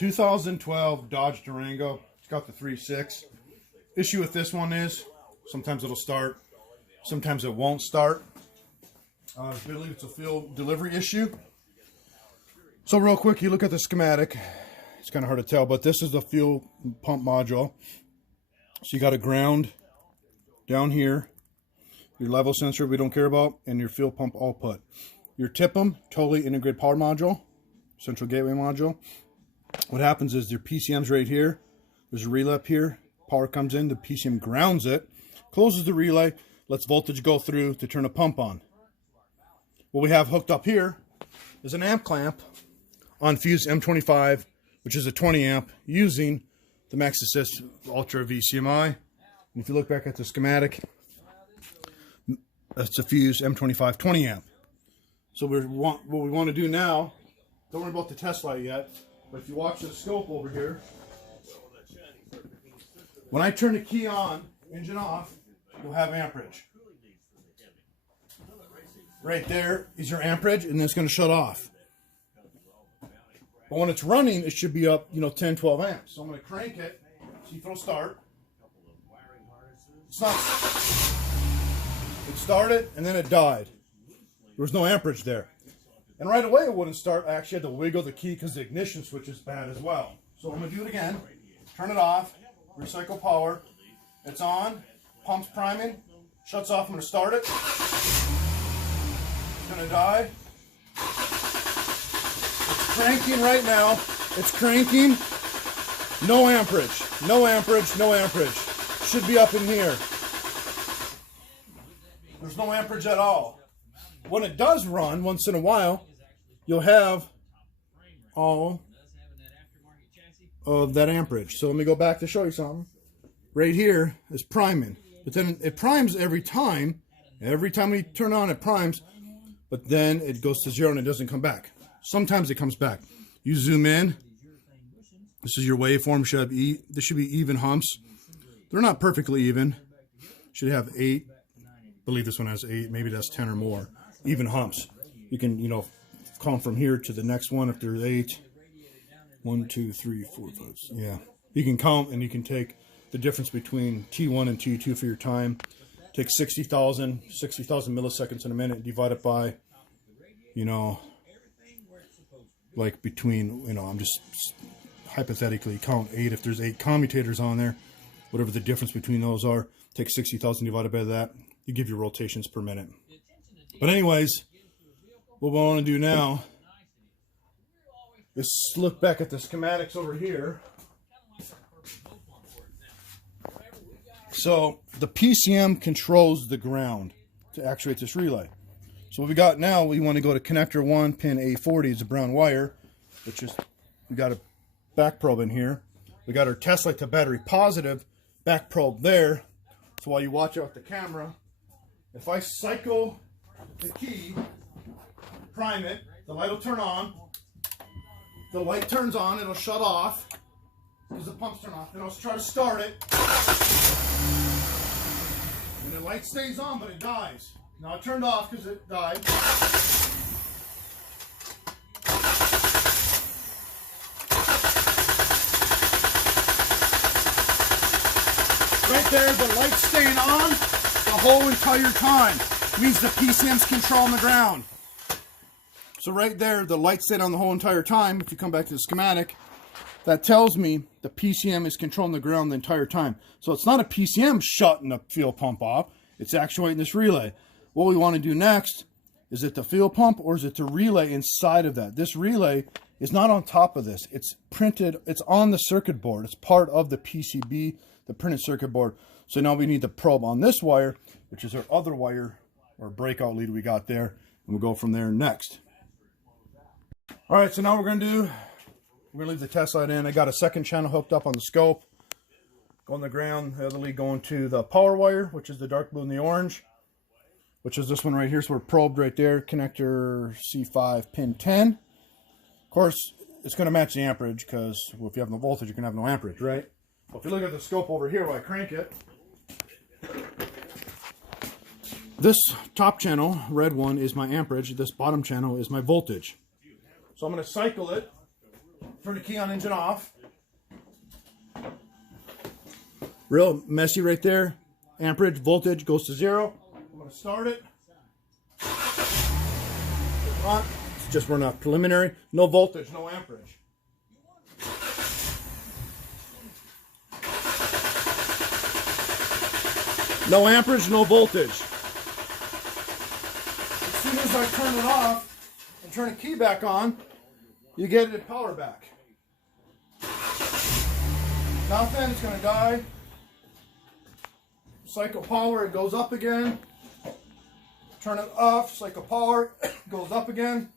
2012 Dodge Durango. It's got the 3.6. Issue with this one is sometimes it'll start, sometimes it won't start. I believe it's a fuel delivery issue. So real quick, you look at the schematic. It's kind of hard to tell, but this is the fuel pump module. So you got a ground down here, your level sensor we don't care about, and your fuel pump output. Your TIPM, totally integrated power module, central gateway module. What happens is your PCM's right here. There's a relay up here. Power comes in, the PCM grounds it, closes the relay, lets voltage go through to turn a pump on. What we have hooked up here is an amp clamp on fuse M25, which is a 20 amp, using the Max Assist Ultra VCMI. And if you look back at the schematic, it's a fuse M25 20 amp. So what we want to do now, don't worry about the test light yet, but if you watch the scope over here, when I turn the key on, engine off, you'll have amperage. Right there is your amperage, and then it's going to shut off. But when it's running, it should be up, 10, 12 amps. So I'm going to crank it, see if it'll start. It's not. It started, and then it died. There was no amperage there. And right away it wouldn't start. I actually had to wiggle the key because the ignition switch is bad as well. So I'm going to do it again. Turn it off. Recycle power. It's on. Pump's priming. Shuts off. I'm going to start it. It's going to die. It's cranking right now. It's cranking. No amperage. No amperage. No amperage. Should be up in here. There's no amperage at all. When it does run, once in a while, you'll have all of that amperage. So let me go back to show you something. Right here is priming. But then it primes every time. Every time we turn on, it primes. But then it goes to zero and it doesn't come back. Sometimes it comes back. You zoom in. This is your waveform. This should be even humps. They're not perfectly even. Should have 8. I believe this one has 8. Maybe that's 10 or more. Even humps. You can, count from here to the next one if there's 8. 1, 2, 3, 4, 5. Yeah. You can count, and you can take the difference between T1 and T2 for your time. Take 60,000 milliseconds in a minute, divide it by, like between, I'm just hypothetically count 8. If there's 8 commutators on there, whatever the difference between those are, take 60,000 divided by that. You give your rotations per minute. But anyways, what we want to do now is look back at the schematics over here. So the PCM controls the ground to actuate this relay. So what we got now, we want to go to connector 1, pin A40 is a brown wire, which is, we got a back probe in here. We got our test light to battery positive, back probe there. So while you watch out the camera, if I cycle the key, prime it, the light will turn on. The light turns on, it'll shut off because the pumps turn off. Then I'll try to start it. And the light stays on, but it dies. Now it turned off because it died. Right there, the light's staying on the whole entire time. Means the PCM's controlling the ground. So right there, the light stayed on the whole entire time. If you come back to the schematic, that tells me the PCM is controlling the ground the entire time. So it's not a PCM shutting the fuel pump off. It's actuating this relay. What we want to do next, is it the fuel pump or is it the relay inside of that? This relay is not on top of this. It's printed, it's on the circuit board. It's part of the PCB, the printed circuit board. So now we need the probe on this wire, which is our other wire, or breakout lead we got there, and we'll go from there next. All right, so now we're going to leave the test light in. I got a second channel hooked up on the scope. Go on the ground, the other lead going to the power wire, which is the dark blue and the orange, which is this one right here. So we're probed right there, connector C5, pin 10. Of course, it's going to match the amperage because, well, if you have no voltage, you can have no amperage, right? Well, if you look at the scope over here, while I crank it, this top channel, red one, is my amperage. This bottom channel is my voltage. So I'm going to cycle it Turn the key on, engine off. Real messy right there. Amperage, voltage goes to 0. I'm going to start it. On. It's just running off preliminary. No voltage, no amperage. No amperage, no voltage. As soon as I turn it off and turn the key back on, you get it power back. Nothing, it's going to die. Cycle power, it goes up again. Turn it off, cycle power, goes up again.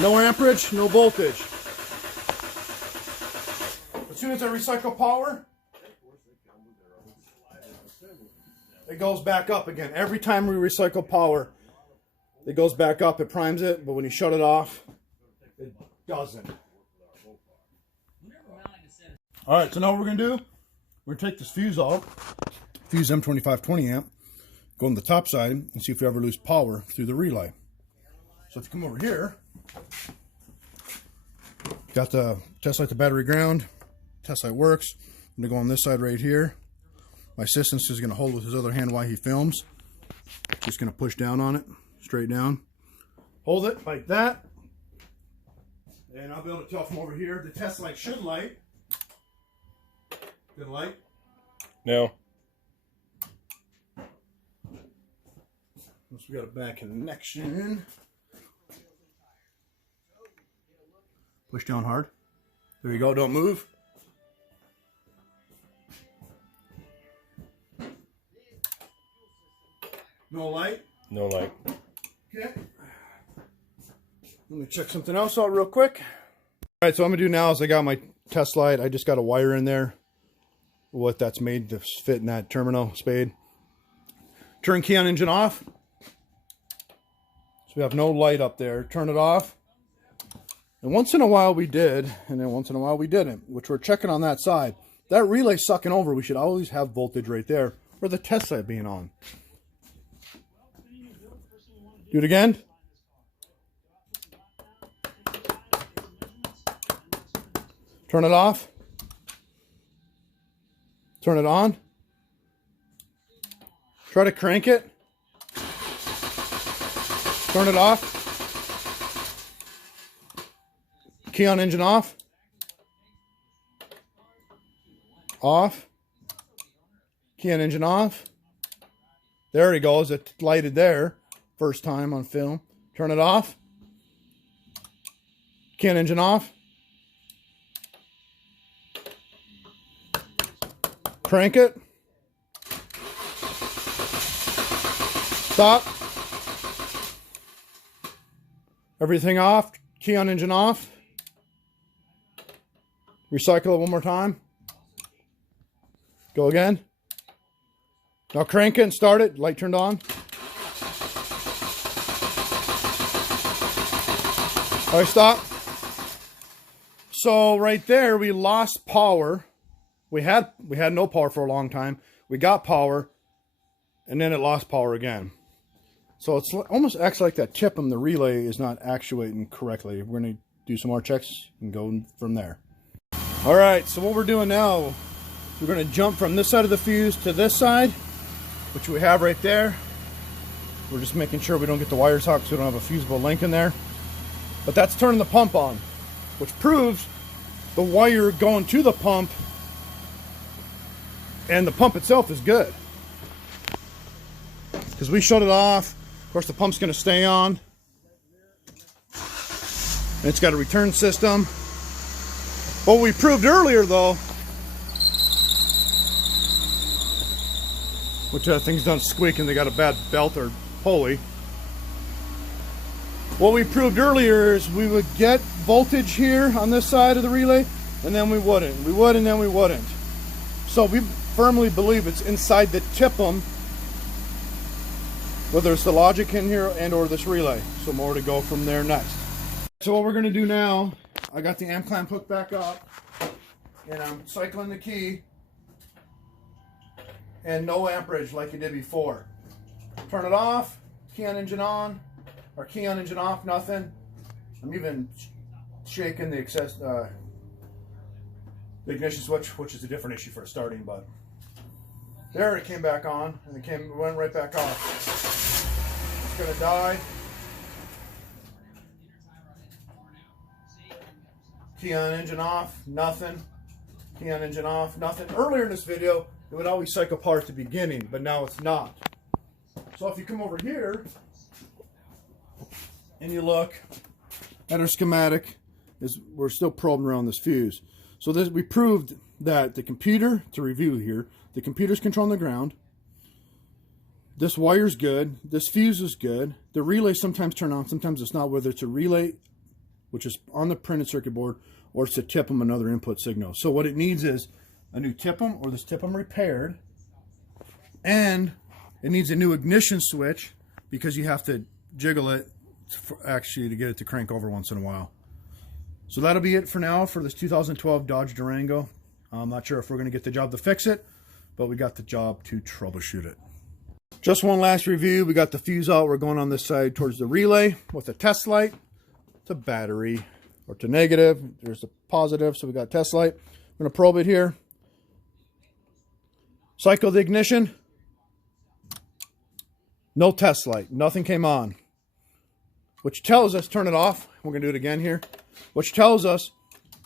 No amperage, no voltage. As soon as I recycle power, it goes back up again. Every time we recycle power, it goes back up. It primes it, but when you shut it off, it doesn't. All right, so now what we're going to do, we're going to take this fuse off, fuse M25 20 amp, go on the top side and see if we ever lose power through the relay. So if you come over here, got the test light, the battery ground, test light works. I'm going to go on this side right here. My assistant is going to hold with his other hand while he films. Just going to push down on it, straight down. Hold it like that. And I'll be able to tell from over here, the test light should light. Good light? No. Once we got a bad connection. Push down hard. There you go, don't move. No light? No light. Okay. Let me check something else out real quick. Alright, so what I'm going to do now is I got my test light. I just got a wire in there. What that's made to fit in that terminal spade. Turn key on, engine off. So we have no light up there. Turn it off. And once in a while we did, and then once in a while we didn't, which we're checking on that side. That relay's sucking over. We should always have voltage right there, or the test light being on. Do it again. Turn it off. Turn it on. Try to crank it. Turn it off. Key on, engine off. Off. Key on, engine off. There he goes. It lighted there. First time on film. Turn it off. Key on, engine off. Crank it. Stop. Everything off. Key on, engine off. Recycle it one more time. Go again. Now crank it and start it. Light turned on. All right, stop. So right there, we lost power. We had no power for a long time. We got power, and then it lost power again. So it's almost acts like that TIPM, the relay, is not actuating correctly. We're going to do some more checks and go from there. All right, so what we're doing now, we're going to jump from this side of the fuse to this side, which we have right there. We're just making sure we don't get the wires out because we don't have a fusible link in there. But that's turning the pump on, which proves the wire going to the pump and the pump itself is good. Because we shut it off. Of course, the pump's going to stay on. And it's got a return system. What we proved earlier, though, which that thing's done squeaking, they got a bad belt or pulley. What we proved earlier is we would get voltage here on this side of the relay, and then we wouldn't. We would, and then we wouldn't. So we firmly believe it's inside the TIPM, whether it's the logic in here and or this relay. So more to go from there next. So what we're going to do now, I got the amp clamp hooked back up. and I'm cycling the key, and no amperage like you did before. Turn it off, key on engine on, or key on engine off, nothing. I'm even shaking the ignition switch, which is a different issue for starting, but there it came back on, and it went right back off. It's gonna die. Key on engine off, nothing. Key on engine off, nothing. Earlier in this video, it would always cycle power at the beginning, but now it's not. So if you come over here and you look at our schematic, we're still probing around this fuse. So we proved that the computer, to review here, the computer's controlling the ground. This wire's good. This fuse is good. The relay sometimes turn on, sometimes it's not, whether it's a relay, which is on the printed circuit board, or it's a TIPM, another input signal. So what it needs is a new TIPM, or this TIPM repaired, and it needs a new ignition switch, because you have to jiggle it to get it to crank over once in a while. So that'll be it for now for this 2012 Dodge Durango. I'm not sure if we're going to get the job to fix it, but we got the job to troubleshoot it. Just one last review. We got the fuse out. We're going on this side towards the relay with a test light to battery, or to negative. There's a positive, so we got test light. I'm going to probe it here. Cycle the ignition. No test light. Nothing came on. Which tells us, turn it off. We're going to do it again here. Which tells us,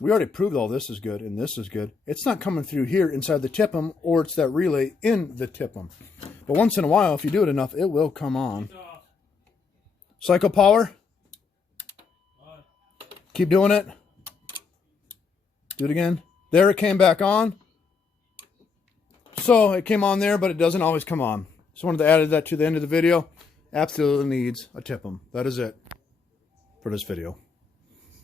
we already proved all this is good and this is good. It's not coming through here inside the TIPM, or it's that relay in the TIPM. But once in a while, if you do it enough, it will come on. Cycle power. Keep doing it. Do it again. There it came back on. So it came on there, but it doesn't always come on. Just wanted to add that to the end of the video. Absolutely needs a TIPM. That is it for this video.